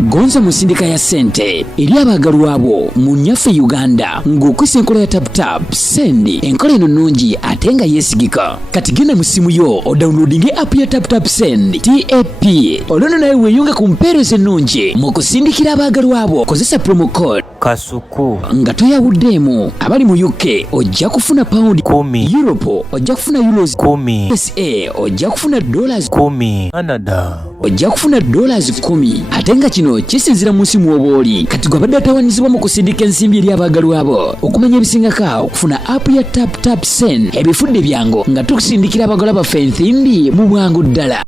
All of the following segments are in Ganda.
gonza musindika ya sente eri abagalwa abo mu nyaffe Uganda ng'okwesa enkola ya tap send enkola eno nnungi ate nga yeesigika. Kati genda mu simu yo odownloadinge app ya tap send TAP olwono nawe weeyunge ku mpeereza ennungi mu kusindikira abagalwa abo. Kozesa promo code Kasuku nga toyawuddeemu. Abali mu UK ojja kufuna pound 10, Europe ojja kufuna euros 10, USA ojja kufuna dollars 10, Canada ojja kufuna dollars 10. Ate nga kino kisinzira mu nsi mw'oba. Kati gwe abadde atawaanyizibwa mu kusindika ensimbi eri abagalwa abo. Okumanya ebisingako okufuna app ya tap send ebifudde byangu nga tukusindikira abagalwa baffe ensimbi mu bwangu ddala.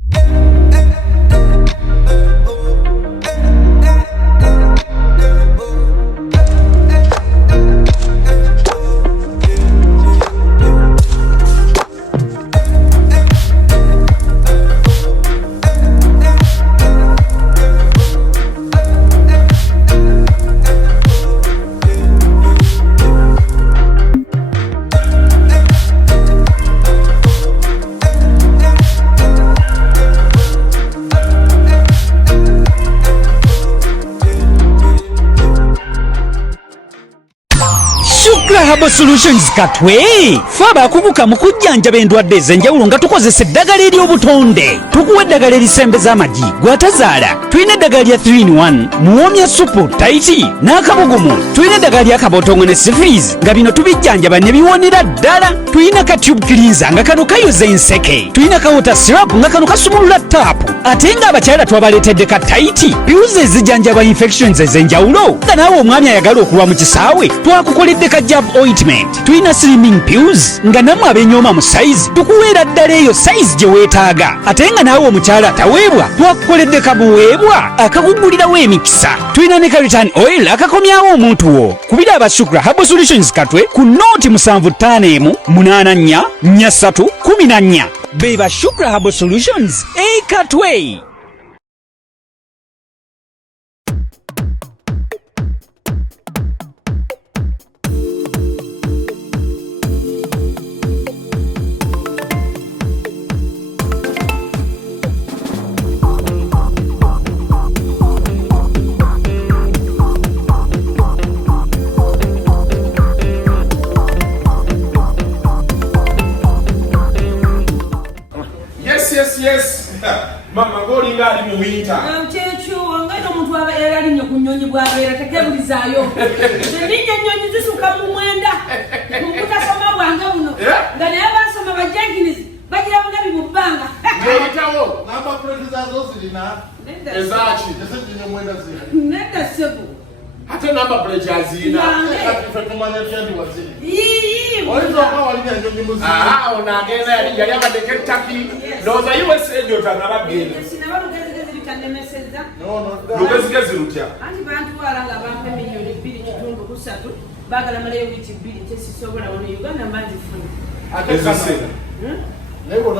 Herbal Solutions katwe faba kubuka mu kujjanjaba endwadde ez'enjawulo nga tukozesa eddagala ery'obutonde. Tukuwa eddagala erisembeza amagi gwatazaala. Tulina eddagala lya 3-in-1 muwoomya supu taiti n'akabugumu. Tulina eddagala lya kabootongo ne syphilis nga bino tubijjanjaba ne biwonera ddala. Tulina ka tube cleanser nga kano kayoza enseke. Tulina ka water syrup nga kano kasumulula taapu. Ate nga abakyala twabaleetedde ka taiti pills ezijjanjaba infections ez'enjawulo nga naawe omwami ayagala okulwa mu kisaawe twakukoledde ka jab ointment. Tulina slimming pills nga namwe abenyooma mu size tukuweera ddala eyo size gye weetaaga. Ate nga naawe omukyala ataweebwa twakukoledde kabuweebwa akakugulirawo emikisa. Tulina ne ka return oil akakomyawo omuntu wo. Kubira abasukra Herbal Solutions katwe ku nooti 75844314. Beba Shukra Herbal Solutions katwe. Yes. Mama goli ngali mu winter. Chechu wangaito muntu aba era linyo kunyonyi bwabera tekebulizayo. Ninye nyonyi zisuka mu mwenda. Mukuta soma bwanga buno. Ngane abasoma ba Jenkins bagira mugabi mu bbanga. Ngetawo. Namba producer zosirina. Ezachi. Ezinyo mwenda zina. Nenda sebo. Hata namba pleasure azina. Kati tumanya kyandi wazini. Olizo kwa walinya nyonyi muzi. Onagenda yali abadde Kentucky. Doza USA ndio tanabagenda. Sinabagezi bitanemeseza. No. Lugezigezi lutya. Anti bantu balanga bampe milioni 2.3 bagala malayo wiki 2 tesisobola wano Uganda mbanzi funa. Ezise.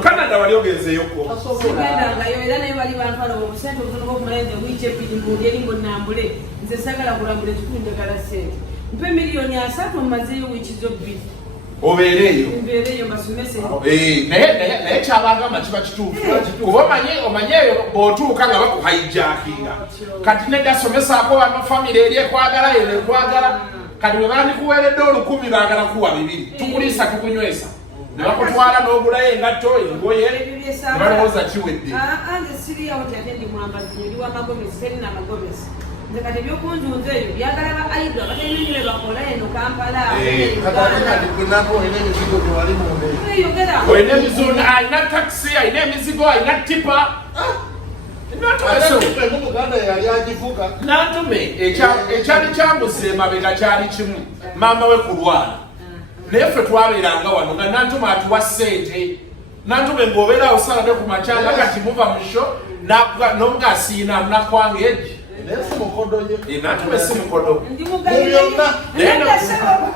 Canada wali ogezeyo ko. Sigenda ngayo era naye bali bantu alo obusente obutono bw'omulenzi wiki 2 mbundi eringo nambule nze sagala kulambula kikunde kala sente. Mpe milioni 3 mmazeyo wiki zo 2. Obeereyo. Mbeereyo basomese. Naye kyabagamba kiba kituufu. Kuba omanyeeyo bw'otuuka nga bakuhijackinga. Kati neddasomesaako wano famire eri ekwagala eno ekwagala. Kati bwe bandikuweeredde 1000 baagala kuwa 2. Tukuliisa tukunywesa. Ne bakutwala n'ogulayo engatto engoye. Ne balowooza kiwedde. Anze siriyawo ate ndi mwambazi eri w'amagomesi terina amagomesi. Nze kati ebyokunjunza ebyo byagala ba aida batalina nnyo bakola eno Kampala. Olina emizigo, alina taxi, alina emizigo, alina tipa. Nantume ekyali kyambuza emabega kyali kimu maama we kulwala. Naye ffe twabeeranga wano nga Nantume atuwa ssente. Nantume ng'obeera osala ne ku makyanga kati muva mu sho n'omugasiina munakwange eji. Nesi mukodo ye. Nantume si mukodo. Ndi mugayo. Nenda sebo.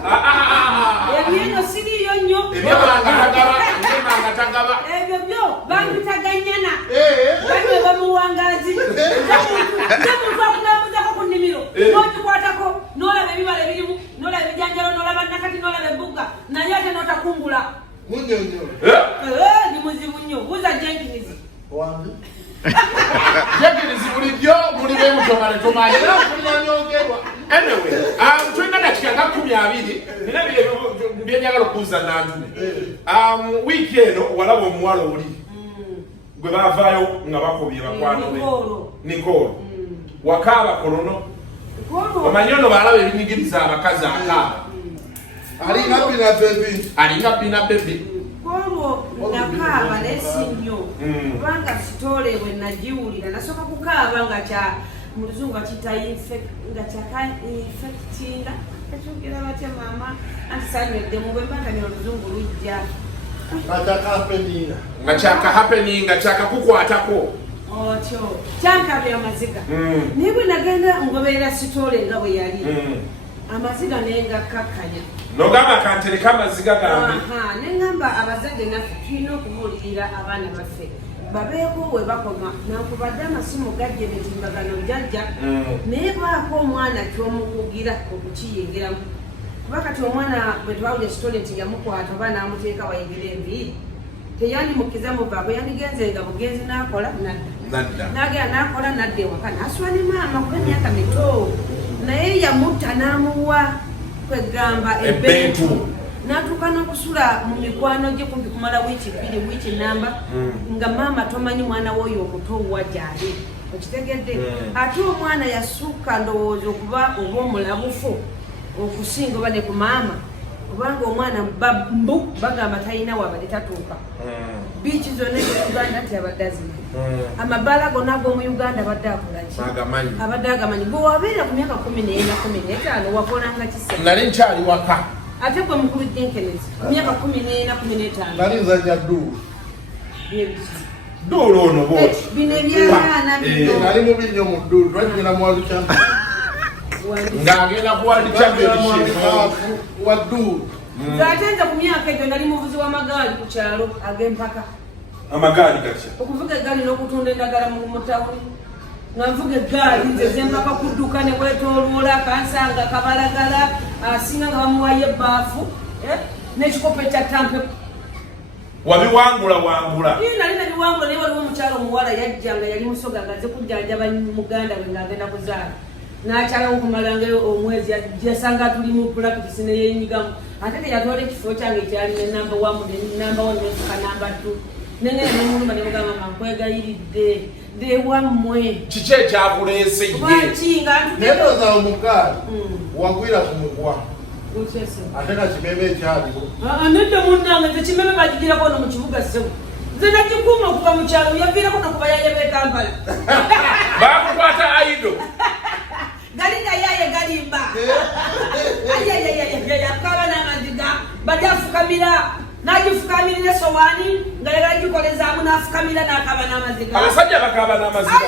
Ebyeno siriyo nnyo. Ebyemanga tagaba. Ebyo byo bambitaganyana. Banywe bamuwangazi. Njamuntu akunamuzako ku nnimiro. N'okikwatako n'olaba ebibala ebirimu n'olaba ebijanjalo n'olaba nakati n'olaba ebbuga naye ate n'otakumbula. Munyonyo. Ni muzibu nnyo. Buza Jenkins. Wambi. Jenkins bulijjo buli Tuve mutomale tomaje. Anyway, tulina dakika nga 12 nina byenjagala okubuuza Nantume. Wiiki eno walaba omuwala oli gwe baavaayo nga bakobye bakwano be Nikolo. Wakaaba kolono. Omanyi ono balaba ebinyigiriza abakazi akaaba. Alinga pina baby. Kwolwo nakaaba n'esinyo kubanga sitole bwe nagiwulira nasooka kukaaba nga kya mu luzungu akiyita nga infectinga ekyogera batya maama anti sanywedde mu bwe mbaganya oluzungu lujja nga kyaka happening nga kyakakukwatako otyo kyankabya amaziga naye bwe nagenda ngoberera sitole nga bwe yali amaziga naye ngakkakkanya nogamba kantereka amaziga gambi nengamba abazadde naffe tulina okubuulirira abaana baffe babeeko we bakoma nakubadde amasimu gajja emitimbagano jajja naye baako omwana kyomukugira okukiyingiramu kuba kati omwana bwe twawulya sitole nti yamukwata oba namuteeka wayigira enviiri teyandimukiza muvaako yandigenze nga bugenzi nakola nadda nagera nakola nadda ewaka naswa ne maama kuba emyaka mito naye yamutta n'amuwa kwegamba ebbentu natuuka n'okusula mu mikwano gye kumpi kumala wiiki 2 wiiki namba nga maama tomanyi mwana w'oyo omuto wa gyali okitegedde ate omwana yasukka ndowooza okuba oba omulabufu okusinga oba ne ku maama kubanga omwana mbu bagamba talina wabali tatuuka biiki zonna eby'Uganda nti abadde azina amabaala gonna ag'omu Uganda abadde akolaki abadde agamanyi gwe wabeera ku myaka 14-15 wakolanga kisa nali nkyali waka ate gwe mukulu Jenkins myaka 14-15 nali nzanya dduulu dduulu ono bwoti bino ebyabaana bino nali mubi nnyo mu dduulu twagenda mu World Championship ng'agenda ku World Championship wa dduulu ate nze ku myaka egyo nali muvuzi w'amagaali ku kyalo ag'empaka amagaali gatya okuvuga eggaali n'okutunda endagala mu tawuni nga nvuga eggaali nze zempaka kudduka ne bwetooloola kansanga kabalagala asinga nga bamuwayo ebbaafu n'ekikopo ekya tampeku wabiwangula nali nabiwangula naye waliwo omukyalo omuwala yajja nga yali musoga nga azze kujjanjaba muganda we ng'agenda kuzaala n'akyalawo okumalanga omwezi yasanga tuli mu pulakitisi neyenyigamu ate teyatwala ekifo kyange ekyali ne namba 1 ne namba 1 nefuka namba 2 nengene nemuluma nemugamba mankwegayiridde dewammwe kiki ekyakuleese ye netoza omukaali wagwira ku mugwa ate nga kimeme ekyaliwo nedde munnange nze kimeme bagigirako ono mu kibuga ssebo nze nakikuuma okuva mu kyalo yaviirako nokuba yaye b'e Kampala bakukwata aido galinga yaye galimba akaba n'amaziga bali afukamira n'agifukamirira esowaani nga yagagikolezamu n'afukamira n'akaba n'amaziga abasajja bakaba n'amaziga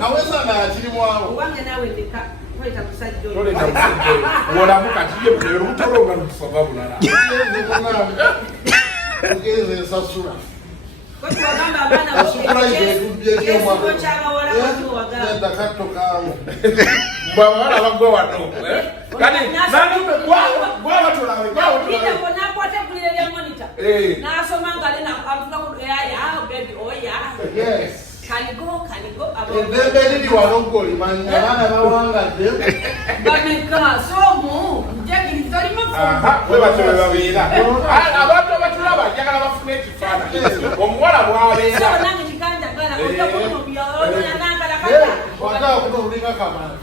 kaweza ng'akirimuawo owange naawe ndeka toleta musajja olamu kati ye olutolonga lutusava bulala ugeze ensasula wagamba abaana kyabawala genda katto kaamu bwabawala bagwa wano kati Nantume gwawatulawe nakwata eggulire lya monita n'asoma nga oya kanigo eddembe liri wano ng'olimanyi abaana bawangadde bameka somu njagiri tolimu webatule babeera abantu abatulaba njagala bafune ekifaananyi omuwala bwabeera nange kikanjagala wataka kunolinga kamana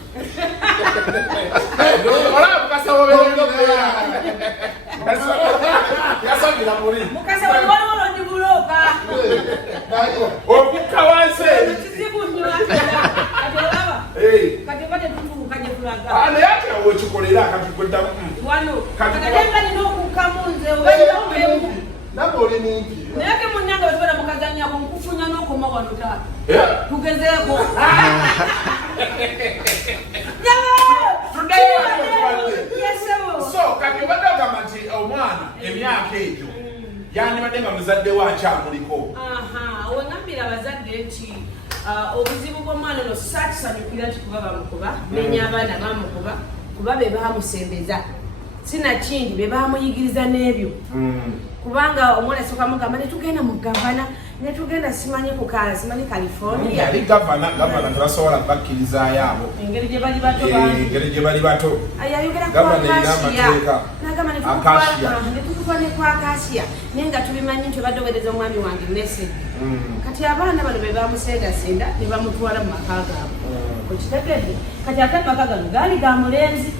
olaba mukasa wobeera yasagira muli mukasa waliwo londibuloka okukka wansi kizibu nnyo kati bate tutuukanye tulaga naye ate wekikolera akatukwedamu wano katatenga nina okukkamu nze obairaomu naba oli mumpi naye ke munnange wetubera mukazanyako nkufunya n'okoma wano taata tugezeeko so kati obadde ogamba nti omwana emyaka egyo yandibadde nga muzadde wa akyamuliko ongambira abazadde nti obuzibu bw'omwana ono sakisanyukira nti kuba bamukuba nenya abaana bamukuba kuba be bamusembeza sinakindi be bamuyigiriza n'ebyo kubanga omwana soka mugamba ne tugenda mu gavana ne tugenda simanyi ku kazi simanyi California yali gavana tebasobola bakkiriza yabo engeri gye bali bato ayayogera ku Akasiya nagamba ne tukutwa ne ku Akasiya nenga tubimanyi nti badobereza omwami wange message kati abaana bano be bamusendasenda ne bamutwala mu maka gaabwe okitegedde kati ate amaka gano gaali ga mulenzi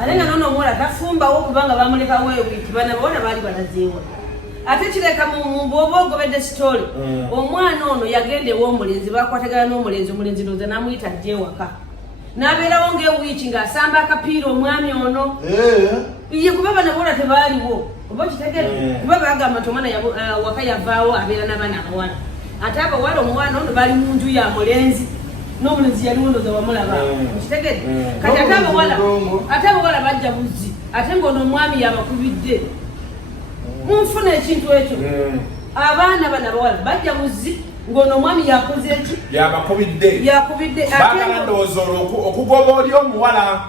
alenga nono omuwala tafumbawo kubanga bamuleka weewiti bana bawona baali balazeewa ate kireka mu bwoba ogobedde story omwana ono yagenda ew'omulenzi bakwatagana n'omulenzi omulenzi ndowooza n'amuyita ajja ewaka n'abeerawo ng'ewiiki ng'asamba akapiira omwami ono ye kuba bana bawala tebaaliwo oba okitegedde kuba bagamba nti omwana waka yavaawo abeera n'abaana abawala ate abawala omwana ono bali mu nju ya mulenzi n'omulenzi yaliwo ndowooza wamulaba okitegedde kati ate abawala bajja buzzi ate ng'ono omwami yabakubidde munfuna ekintu ekyo abaana bana bawala bajja buzzi ng'ono omwami yakoze eki yakubidde ndowooza okugoba oli omuwala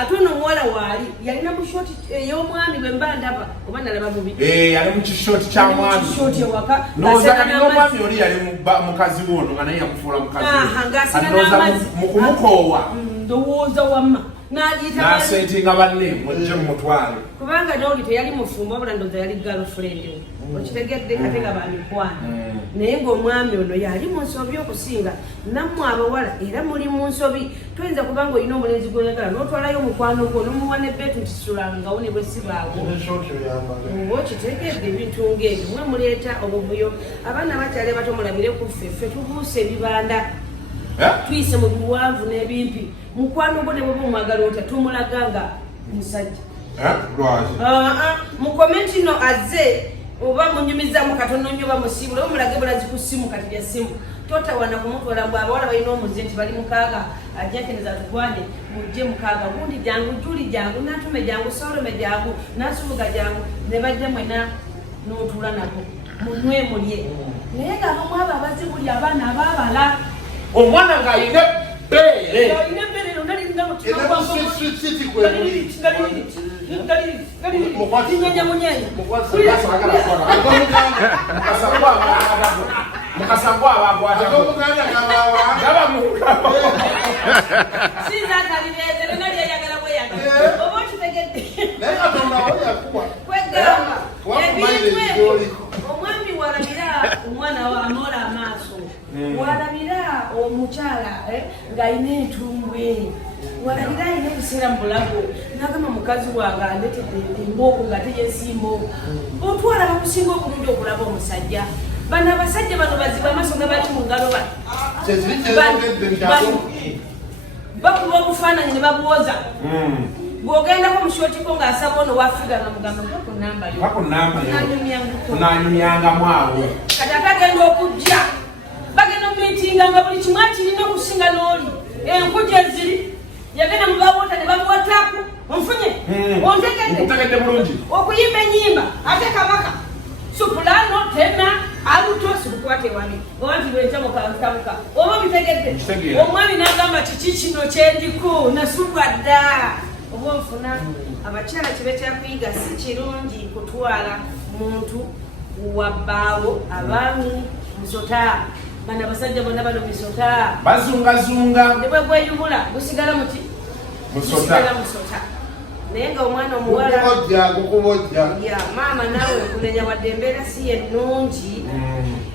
ate ono omuwala waali yalina mu shoti ey'omwami bwe mba ndaba oba nalaba mubi yali mu kishoti kya mwami ewaka ndowooza kati n'omwami oli yali mukazi wono nga naye yamufuula mukazi ng'asena n'amazzi mu kumukoowa ndowooza wamma n'aseetinga banne mujje mumutwale kubanga noli teyali mufumbo wabula ndowooza yali girlfriend we okitegedde ate nga bamikwana naye ng'omwami ono yali mu nsobi okusinga nammwe abawala era muli mu nsobi toyinza kubanga olina omulenzi gw'oyagala n'otwalayo omukwano gwo n'omuwa nebbeetu nti sulangawo ne bwe sibaawo oba okitegedde ebintu ng'ebyo mwe muleeta obuvuyo abaana bakyali bato mulabire ku ffe tubuuse ebibanda tuyise mu biwanvu n'ebimpi mukwano gwo ne bwe bumwagala ota tumulaga nga musajja mu komenti no azze oba munyumizamu katono nnyo bamusiibula oba mulage bulazi ku ssimu kati lya ssimu totawana kumutwala mbw abawala balina omuze nti bali mukaaga Jenkins atugwane mujje mukaaga gundi jangu Juli jangu Nantume jangu Solome jangu Nasubuga jangu ne bajja mwena n'otuula nabo munwe mulye naye nga abamu abo abazze buli abaana abaabala omwana ng'ayina bbeere mukasangwa abagwatako gaba mukaba sinatalireezenenaliyayagala bweyagala oba okitegedde kwegamba ebintu ebyo omwami walabira omwana amoola amaaso walabira omukyala ng'alina entumbwe walabira alina ebiseera mu bulago nagamba mukazi wange andetedde embooku nga teyesimba otwala bakusinga obulungi okulaba omusajja bano abasajja bano bazibu amaaso nga bali mu ngalo bakuba obufaananyi ne babuwoza bw'ogendako mushotiko ng'asaba ono wafiga nga mugamba kunanyumyangamu awo kati akagenda okujja bagenda omumitinga nga buli kimu akirina okusinga n'oli enkujja eziri yagenda mubawota ne bamuwataku onfunye ontegedde bulungi okuyimba enyimba ate kabaka supulano tena alutosi bukwate wani owanti lwencamukamuka oba bitegedde omwami n'agamba kiki kino kyendiku nasubwa dda oba onfuna abakyala kibe kyakuyiga si kirungi kutwala muntu wabbaawo abaami musota bana abasajja bonna bano misota bazungazunga ne bwe gweyubula gusigala muki musota naye nga omwana omuwala ya maama naawe okunenya wadde embeera si yennungi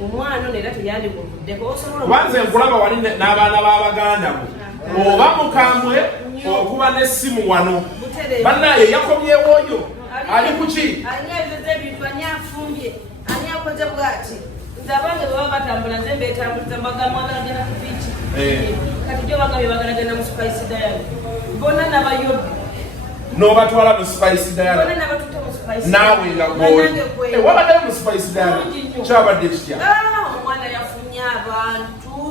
omwana ono era teyandikuvuddeko osobola banze nkulaba wali n'abaana b'abaganda bo oba mukambwe okuba n'essimu wano bannaye yakomyewo oyo ali kuki alina ebiza ebintu ani afumbye ani akoze bwati nze abange bwe baba batambula nze mbeetambuliza mbagamwagala genda ku biiki kati gyo bagambye bagala genda mu spice diary bonna n'abayobbi n'obatwala mu spice diary bonna n'abatutte mu spice naawe nga gwoyi wabaddeyo mu spice diary kyabadde kitya omwana yafunye abantu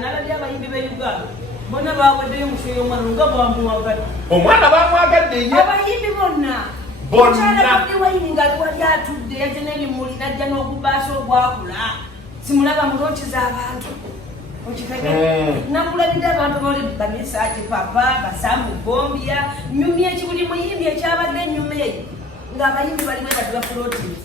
nalabye abayimbi be Uganda bonna baweddeyo musoyo omwana nga bamwagadde omwana bamwagadde ye abayimbi bonna okyalabadde wayini nga wali atudde yajja n'ebimuli najja n'ogubaasa ogwakula simulaba mulonkiza abantu nakulabidde abantu bali bamisaati papa basamu gombya nyumya ekibuli muyimbi ekyabadde ennyuma eyo ng'abayimbi balimu ebati bafulotini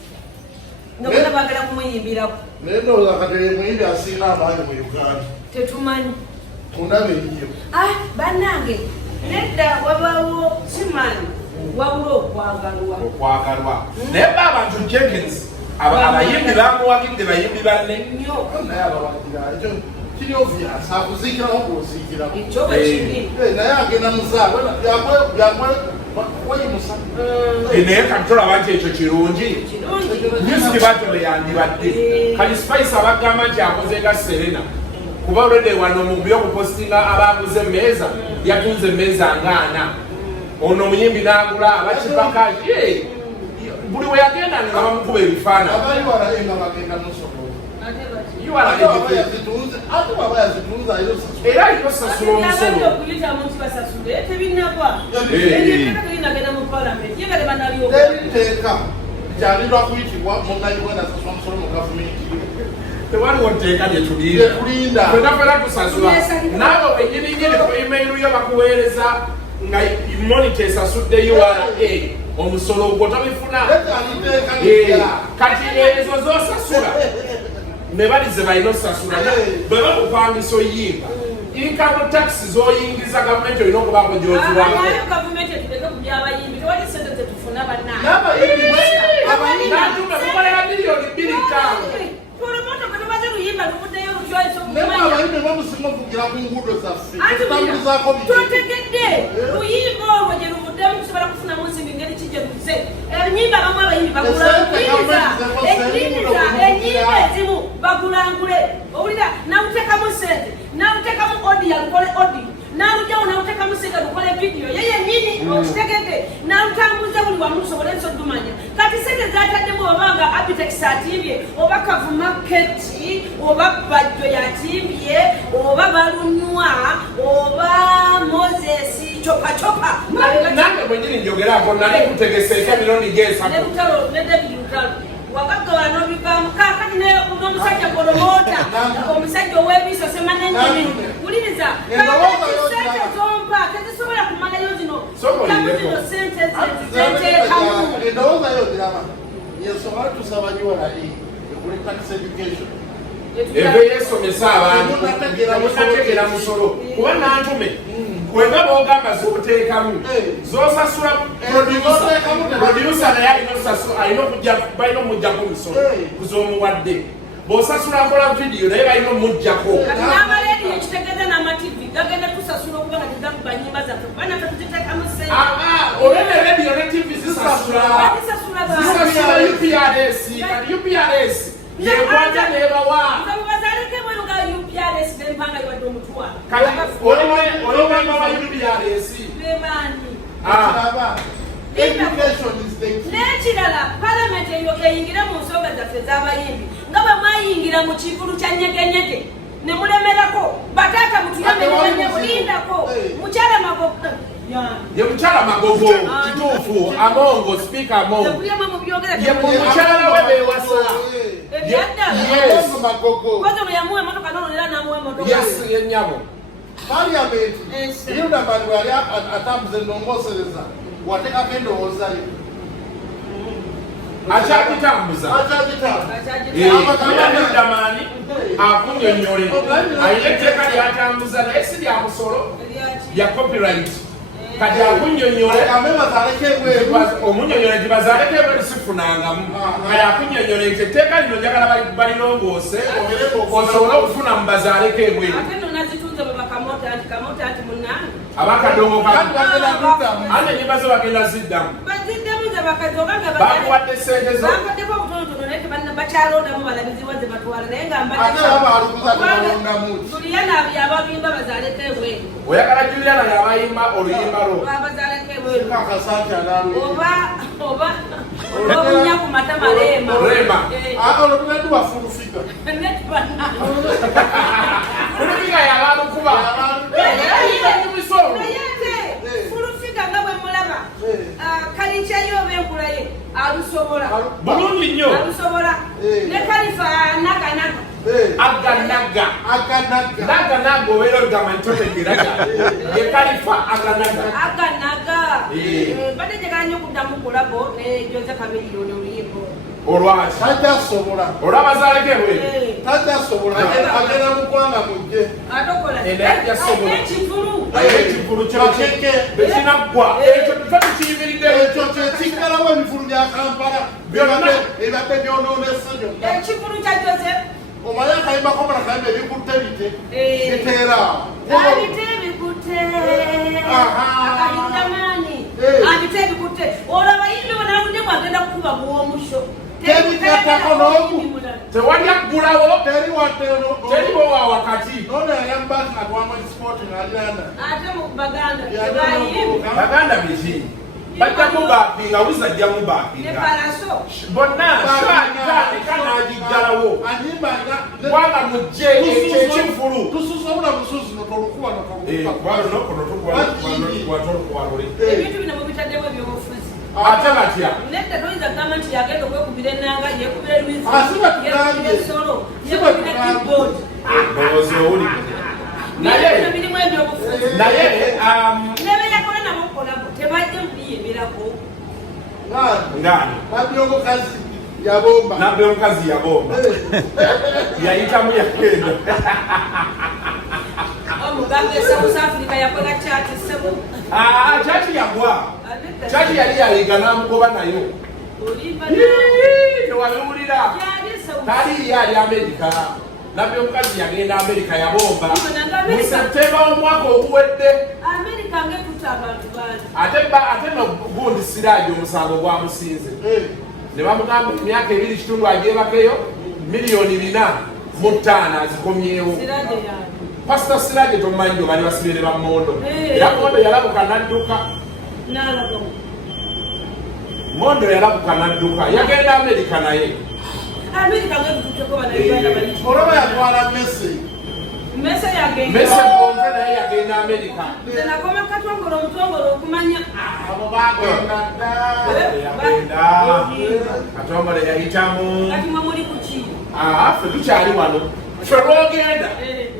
nga bona bagala kumuyimbirako naye ndowooza katele muyimbi asinga amaanyi mu Uganda tetumanyi tundabe eriyo bannange nedda wabaawo simanyi wabula okwagalwa naye ba abantu Jenkins abayimbi bamuwagidde bayimbi banne nnyo naye abawagira ekyo kiri obvious akuziikiraho kuziikiraho ekyo bwekiri naye agenda muzaabwe weyimusa naye katulaba nti ekyo kirungi music batole yandibadde kali Spice abagamba nti akoze nga Serena kuba olwedde wano mu byokupostinga abaguze emmeeza yatunze emmeeza nga 4 ono omuyimbi n'agula abakipakaji buli we yagenda nga bamukuba ebifaananyi abali walaenga bagenda musoko era alina osasula omusolo teriteeka kyalirwa kuyitibwa munnauganda asasula musolo mu gavumenti tewaliwo tteeka lyetulinda fenafena tusasula naawe wenyininyini ku email yo bakuweereza nga monita esasudde URA omusolo ogwo tabifuna kati ezo zosasula ne balize balina osasula bwe bakupangisa oyimba income tax zoyingiza gavumenti olina okubaako gyoziwako Nantume mukolera miliyoni 2 abayimbi bamusinga okugira ku nguudo zaffe tutambuzaako totegedde luyimba olwo gye luvuddemu tusobola kufunamu nsimbi ngeri kijeruze enyimba abamu abayimbi bagulanguliriza enyimba ezimu bagulangule owulira nawuteekamu sente nawuteekamu odi yalukole odi nalujawo nawuteekamu sente lukole vidiyo ye yennyini okitegedde nalutambuza buli wamu tusobole nsi odumanya kati sente zataddemu obanga abitex atimbye oba kavumaketi oba bajjo yatimbye oba balunywa oba Moses chopa nange bwenyini njogerako nali kutegeseeko emirundi gy'esatu ne David Lutalo wakagawa n'obivamu kakati n'omusajja kolomota omusajja ow'ebiso semanenjini wuliriza sente zompa tezisobola kumalayo zino zino sente zenteekamu endowooza yo giraba yesobola tusaba URA ekuli tax education eve yesomesa abantu munategera musolo kuba Nantume wenga boogamba z'oteekamu z'osasula producer naye balina omuggyako musolo kuz'omuwadde bw'osasula nkola vidiyo naye balina omuggyako n'amalediyo ekitegeeza n'amativi gagenda tusasula okuba nga tegakuba nnyimba zaffe kuba naffe tuziteekamu sente olwene rediyo ne TV zisasula UPRS kati UPRS yekwata nebawa bazalekebwenu nga UPRS bempanga iwadde omutwala kati olibanga wa UPRS bebani education is the key n'ekirala palamenti eyo eyingira mu nsonga zaffe z'abayimbi nga bwe mwayingira mu kivulu kya nyegenyege ne mulemerako bataata mutuyambe mulindako mukyala magogo ye mukyala magogo kituufu amongo speaker amongo ye mukyala we bewasa yes yenyabo Parliament yunda bali wali atambuze ndongosereza watekako endowooza yo akyagitambuza amadamani akunyonyole ayina etteeka lyatambuza naye si lya musolo lya copyright kati akunyonyole omunyonyole tibazaleko ebweru sifunangamu kati akunyonyole nti etteeka lino njagala balirongose osobole okufuna mu bazaleko ebweru abakadongo ate enyimba zo bagenda ziddamu bakuwadde sente zo oyagala Juliana yabayimba oluyimba lwo oba ku matama lema Fulufiga yabalukuba Fulufiga nga bwe mulaba kalicha yobe enkulaye alusobola bulungi nnyo alusobola ne kalifa naga aganaga obera ogamba ntotegera ye kalifa aganaga badde gyeganya okuddamu kulabo ne Jose Kabiriro n'oluyimbo olwaki tajasobola olwabazaaleke bwe tajasobola agenda mu ggwanga mujje ekivulu kyokeke bekinaggwa ekyo tufe tukiyimiridde ekyo kyekiggalawo ebivulu bya Kampala ebadde byonoonese byonna ekivulu kya Jose omanye akayimbako mala kayimba ebikutte bite biteera abite ebikutte akayindamaani abite ebikutte olwo abayimbi bonaludde mwagenda kukuba muwomusho tebigatako n'omu tewali aggulawo teri waddeno teriwo wa wakati nono yayambaki atwama ekisipoti ng'aliranda ate mu baganda tebayimbi baganda biki bajja mubapinga wizajja ne mubapinga palaso bonna shaatandika n'agiggalawo wanga mujje ekyekivulu tususobula busuzi notolukuba notolukubalole ebintu bino mubitaddemu ebyobufuzi ate batya nedda toyinza kugamba nti yagenda okwekubira enanga yekubira Sibatugambye. esolo yekubira keyboard ndowooza owuli naye birimu ebyobufuzi naye nebeyakola nabo kolabo tebajje mubiyimirako ngani nabbi omukazi yabomba nabbe omukazi yabomba yayitamu yagenda omuganga esouth africa yakola kyati sebo kyaki yagwa kyaki yali yayiga n'amugoba nayo tewabiwulira taliiyo ali Amerika nabbe omukazi yagenda Amerika yabomba mu Septemba w'omwaka oguwedde amerika ngetuta abantu bangi ate nogundi siraaji omusango gwamusinze ne bamugamba emyaka 2.5 ajebakeyo $4,005 azikomyewo siraje yani pasita siraaji tomumanyi bali basibire bamondo era mondo yalabuka nadduka nalabo mondo yalabuka nadduka yagenda Amerika naye amerika ngetuteko banayibana bali olaba yatwala mesi mese yagenda mese bombe naye yagenda Amerika nakoma katwongolo omutongolo okumanya abo bagenda yagenda katongole yayitamu kati mwe muli kuki ffe tukyali wano ffe lwogenda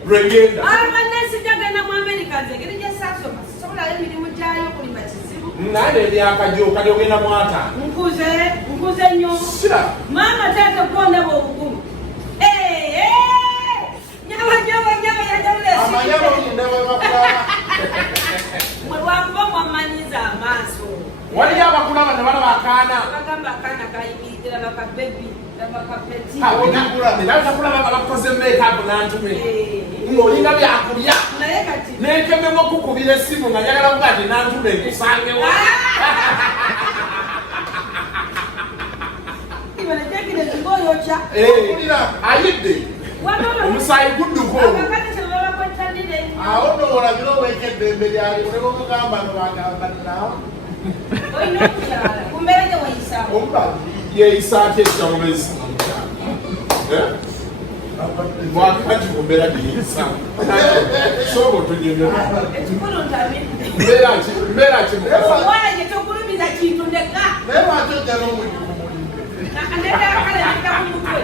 lwegenda abanesi jagenda mu amerika nzengeri gyesasoma sisobolayo emirimu gyayo kulima kizibu naye emyaka gyokali ogenda mwata nkuze nnyo sira maama taata okondaba obugumu amanyalo ndababakula mwe lwakuba mwamanyiza amaaso waliyo abakulaba ne balaba akaana bagamba akaana kayimiridira bakabebi bakapeti nakulaba nga bakoze meekapu nantume ng'olinga byakulya naye kati nenkememu okukubira essimu nga njagala kuga ti nantume nkusangewo ibanejekire zigoyokya ayidde omusaayi gudduko akakati kyebabakwetanire awo nowolabira owekedde eddembe lyali nebamugamba nobagambanawo olina okukyala kumbeera gye weyisaamu omubazi yeyisa ate ekyamubezi mwakati kumbeera gyeyisa soba otunyemyo ekikulu ntami mbeera kimukasa omwana gye tokulumiza kintu ndeka naye lwaki ojja n'omwidi ku mulimu ndekakaleeka ku mutwe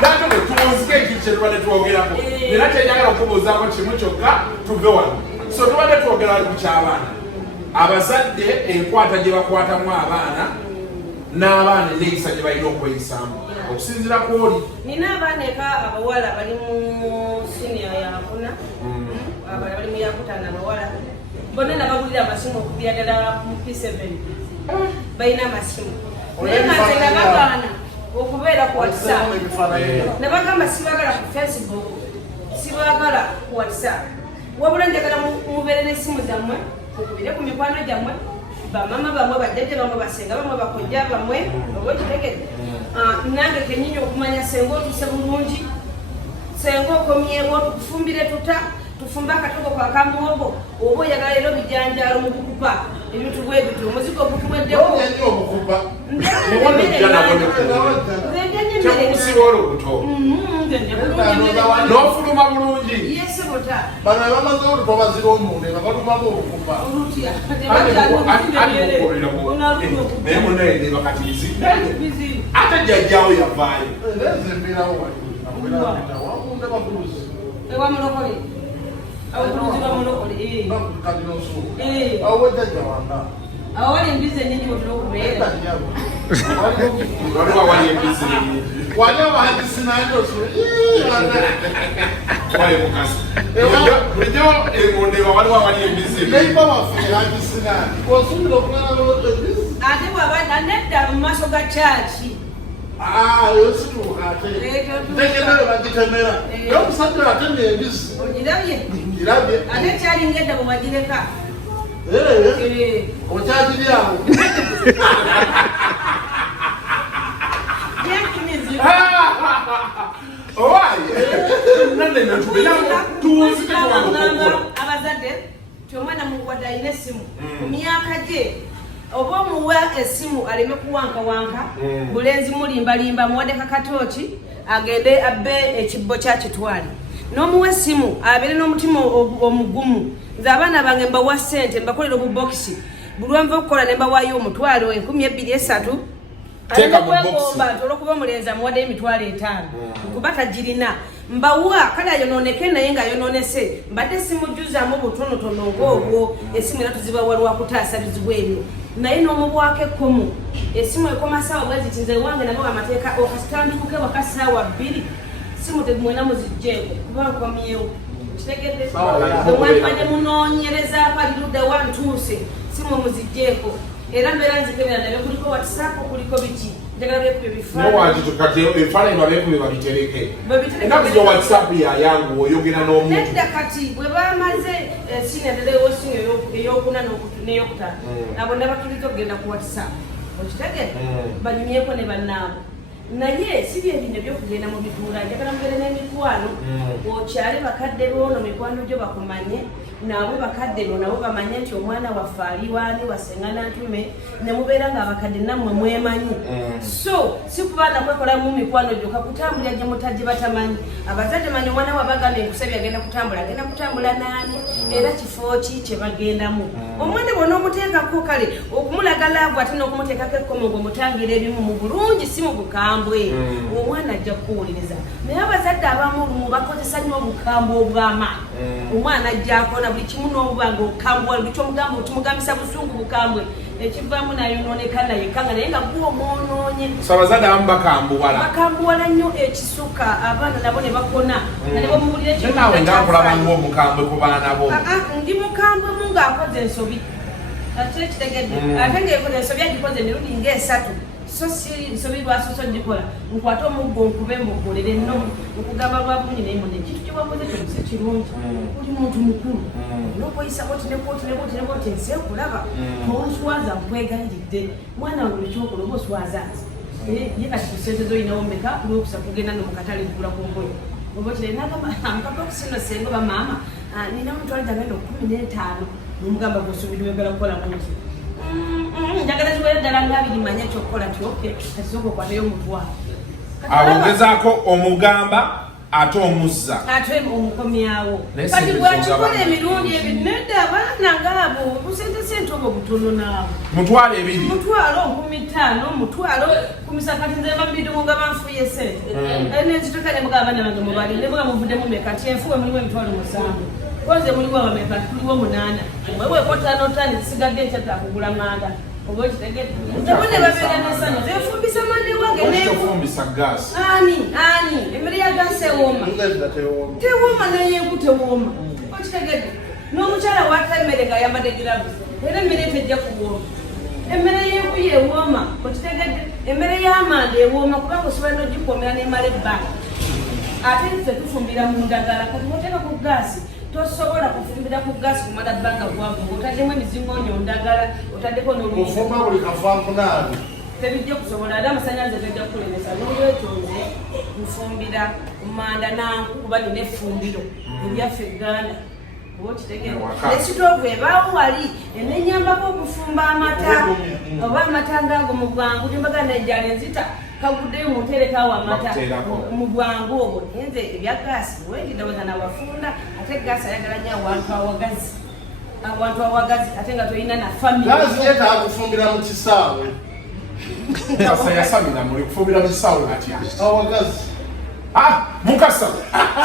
nate bwe tuwunzika ekyo kye tubadde twogerako era kyenjagala okubuuzaako kimu kyokka tuve wano so tubadde twogera ku ky'abaana abazadde enkwata gye bakwatamu abaana n'abaana enneeyisa gye balina okweyisaamu okusinziira ku oli nina abaana eka abawala bali mu siniya yakuna bali mu yakutaano abawala bonna nabagulira amasimu okubira ddala mu P7 balina amasimu naye nga nze nabagaana okubeera ku WhatsApp nabagamba sibagala ku Facebook sibagala ku WhatsApp wabula njagala mubeere n'essimu zammwe mukubire ku mikwano gyammwe bamama bamwe bajjajja bamwe basenga bamwe bakojja bamwe oba okitegedde nange kenyini okumanya senga otuse bulungi senga okomyewo tukufumbire tuta tufumbe akatogo kakamuwogo oba oyagala leero bijanjalo mu bukupa ebintu bwe bityo omuzigo ogutuweddeko tekusiba olubuto n'ofuluma bulungi yesebota bano bamaze oluto bazira omunde babalumamu obukupa naye munaye nebakatirizi ate jjajjawo yavaayo Wakunda bakuluzi. Ewa mulokole. Abakuluzi ba mulokole. Bakukadino so. Awo wajja wanda. Awali mbize nyinyi otulokubeera. Waliwo awali embizi nyinyi. Waliwo abahadisi nanjo so. Wali Mukasa. Bulijjo emondewa waliwo awali embizi. Neiba waffe hadisi nani. Kosubira okumala n'embizi. Ate bw'aba nedda mu maaso ga kyaki. Yosituuka ate. Tegendere bagitemera. Y'omusajja atemye embizi. Ogirabye? Ngirabye. Ate kyalinga edda bwe bagireka. Okyagiri awo. Abazadde omwana muwadde alina essimu ku myaka gye oba omuwa essimu aleme kuwankawanka bulenzi mulimbalimba muwadde kakatooki agende abbe ekibbo kyakitwale n'omuwa essimu abeere n'omutima omugumu nze abaana bange mbawa ssente mbakolera obubokisi bulwanva okukola ne mbawaayo omutwalo 2,300 alina kwegomba nti olwokuba omulenzi amuwaddeyo emitwalo 5 kuba tagirina mbawa kale ayonooneke naye ng'ayonoonese mbadde simujjuzaamu butonotono ng'obwo esimu era tuzibawa lwakutaasa bizibwebyo naye n'omubwako ekkomo esimu ekoma saawa bwe ziti nze wange nabo amateeka okasitantuuke waka saawa 2 simu temwena muzijjeeko kuba nkomyewo kitegedde omwalibadde munoonyerezaako alirudde wantuuse simu muzijjeeko era mbeera nzikebera nabyo kuliko whatsapp kuliko biki njagala byekubye ebifaananyi babekube babitereke enaku zo whatsapp yayangu oyogera n'omuntu nedda kati bwe bamaze sinenderewo simu eyokuna n'eyokutaano abo nabakiriza okugenda ku whatsapp okitegedde banyumyeko ne bannaabo naye si byebino ebyokugenda mu bituula njagala mubere n'emikwano okyale bakadde boono mikwano gyo bakumanye nabo bakadde bo nabo bamanye nti omwana waffe aliwaani wa Senga Nantume ne mubeera ng'abakadde nammwe mwemanyi so si kuba nakwekolamu mikwano gyokka kutambulira gye mutajje batamanyi abazadde manyi omwana wabagamba enkusabye agenda kutambula naani era kifo ki kye bagendamu omwana bwona omuteekako kale okumulaga laavu ate n'okumuteekako ekkomo ng'omutangira ebimu mu bulungi si mu bukambwe omwana ajja kukuwuliriza naye abazadde abamu lumu bakozesa nnyo obukambwe obw'amaanyi omwana ajjako na buli kimu n'obubanga okambwa buli kyomugamba okimugambisa busungu bukambwe ekivaamu nayonooneka naye kanga naye nga gwe omwonoonye abazadde abamu bakambuwala nnyo ekisuka abaana nabo ne bakona ne bamuwulira ekinawe ngaakulabangu omukambwe ku baana bo ndi mukambwe mu ng'akoze ensobi ate kitegedde ate ng'ekola ensobi agikoze emirundi ng'esatu so siri nsobi lwasoso gikola nkwate omuggo nkube mbogolere nnomu nkugamba lwabunyi naye munne ekintu kyewakoze kyomuse kirungi oli muntu mukulu nokweyisa boti ensi ekulaba onswaza nkwegayiridde mwana wange olekyokola oba oswazaanze ye kati kusente oyinawo mmeka lwokusa kugenda nomukatale kugula kungoye oba kire nagamba okusino senga oba maama nina omutwale gyagenda 15 nomugamba gwosuubira oyagala kukola munki njagala ziwere ddala nga 2 manya kyokkola tyoke tasooka okwateyo omutwalo awogezaako omugamba ate omuzza ate omukomyawo kati bwakikola emirundi ebyo nedda abaana ngaabo busente obwo butono naabo mutwalo 2 mutwalo 15 mutwalo 10 kati nze babidimu nga banfuye sente nenzitoka ne mugaba abaana bange mubali ne muga muvuddemu meka ti enfuwe mulimu emitwalo 7 koze mulimu abameka tuliwo 8 wewe kotano zisigadde ekyatakugula manga oba kitegedde ntabone babeera nesanyu zefumbisa mande wange nefumbisa gas ani emmere ya gas ewooma tewooma nayenku tewooma okitegedde n'omukyala wata emmere nga yambadde giravu era emmere tejja kuwooma emmere y'enku yewooma okitegedde emmere y'amanda ewooma kubanga osobola n'ogikomera n'emala ebbanga ate ffe tufumbira mu ndagala kati oteeka ku gaasi tosobola kufumbira ku gaasi kumala bbanga gwangu ng'otaddemu emizingoonyo ndagala otaddeko n'ofumba buli kafankunaabi tebijja kusobola era amasannyalaze gajja kukulemesa n'olwetonze nfumbira manda nanku kuba nina effumbiro ebyaffe egganda oba okitegere esitoovu ebaawo wali enenyambako okufumba amata oba amata ngaago mu bwangu timbagana ejjala enzita kaguddeyo munterekawo amata mu bwangu obwo nze ebya gaasi wendidawoza nawafunda ate gaasi ayagala nyo awantu awagazi ate nga tolina na familyeetakufumbira mu kisaawe yasamira muli kufumbira mu kisaawe atya awagazi Mukasa.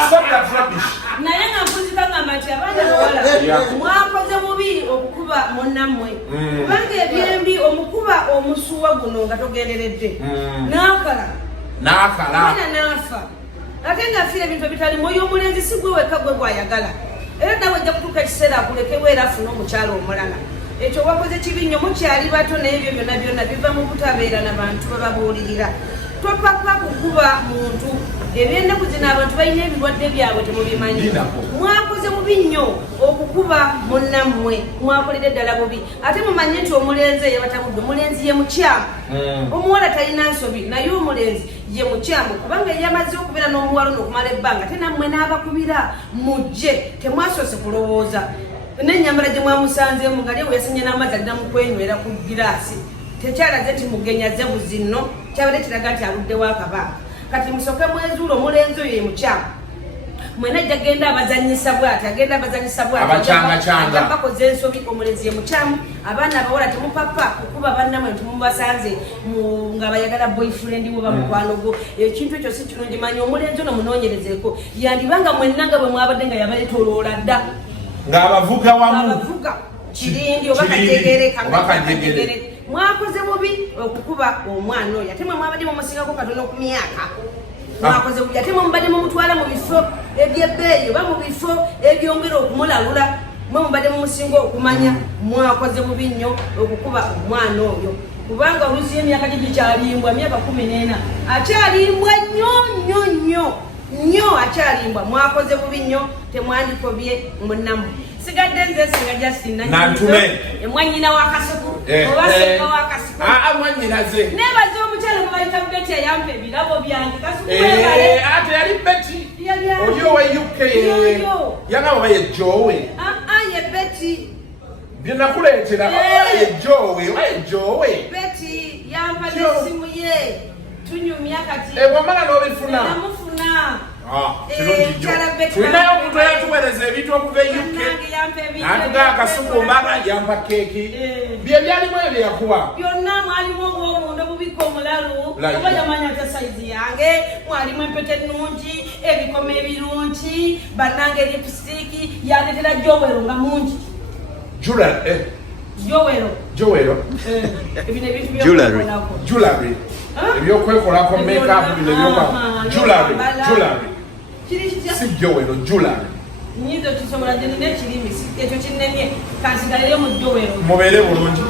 Stop that rubbish. Naye nga mpuzika ngamba nti abaana bawala mwakoze bubi okukuba munnammwe kubanga ebyembi omukuba omusuwa guno nga togenderedde n'akala naafa ate ng'afiira ebintu ebitalimu oyo omulenzi si gwe wekka gwe gwayagala era nawe ojja kutuuka ekiseera akulekewo era afune omukyalo omulala ekyo wakoze kibi nnyo mukyali bato naye ebyo byonna byonna biva mu butabeera n'abantu bababuulirira topapa kukuba muntu ebyennaku zino abantu balina ebirwadde byabwe temubimanyi mwakoze bubi nnyo okukuba munnammwe mwakolera ddala bubi ate mumanye nti omulenzi eyabatabudde omulenzi ye mukyamu omuwala talina nsobi naye omulenzi ye mukyamu kubanga yamaze okubeera n'omuwala n'okumala ebbanga ate nammwe n'abakubira mujje temwasoose kulowooza n'ennyambala gye mwamusanzeemu nga lewe yasinye n'amazzi alina mu kwenywera ku giraasi tekyalaze ti mugenyaze buzinno kyabadde kiraga nti aluddewo akabanga kati musoke mwezuula omulenzi oyo ye mukyamu mwena ajja genda abazanyisa bwati agenda abazanyisa bwati ajja bakoze ensobi omulenzi ye mukyamu abaana abawala temupapa kukuba bannamwe tumubasanze nga bayagala boyfriend wo bamukwano gwo ekintu ekyo si kirungi manyi omulenzi ono munoonyerezeeko yandibanga mwenna nga bwe mwabadde nga yabayetooloola dda ng'abavuga wamu abavuga kirindi oba kajegereka mwakoze bubi okukuba omwana oyo ate mwe mwabadde mumusingako katono ku myaka mwakoze bubi ate mwe mubadde mumutwala mu bifo ebyebbeeyi oba mu bifo ebyongera okumulalula mwe mubadde mumusinga okumanya mwakoze bubi nnyo okukuba omwana oyo kubanga oluusi y'emyaka gye gikyalimbwa myaka 14 akyalimbwa nnyo akyalimbwa mwakoze bubi nnyo temwandikobye munnamu sigadde nze Senga Nantume emwanyina wa Kasuku oba Senga wa Kasuku mwanyina ze nebaze omukyala gwe bayita Beti ayampa ebirabo byange Kasuku ate yali Beti oyo we UK yanga oba ye Jowe ye Beti byenakuleetera ye Jowe Beti yampa n'essimu ye tunyumya kati wamala n'obifuna namufuna tulinayo omuntu eyatuweereza ebintu okuva e UK natugaa Kasuku mbaga yampa keeki bye byalimu ebyo yakuwa byonna mwalimu obwomunda obubika omulalu oba yamanya ta saizi yange mwalimu empete ennungi ebikoma ebirungi bannange lipsitiki yandetera jowero nga mungi jowero ebino ebintu jewelry ebyokwekolako makeup bino jewelry si jowero jewelry nyizo kisobola gye nina ekirimi ekyo kinnemye kansigaleyo mu jowero mubeere bulungi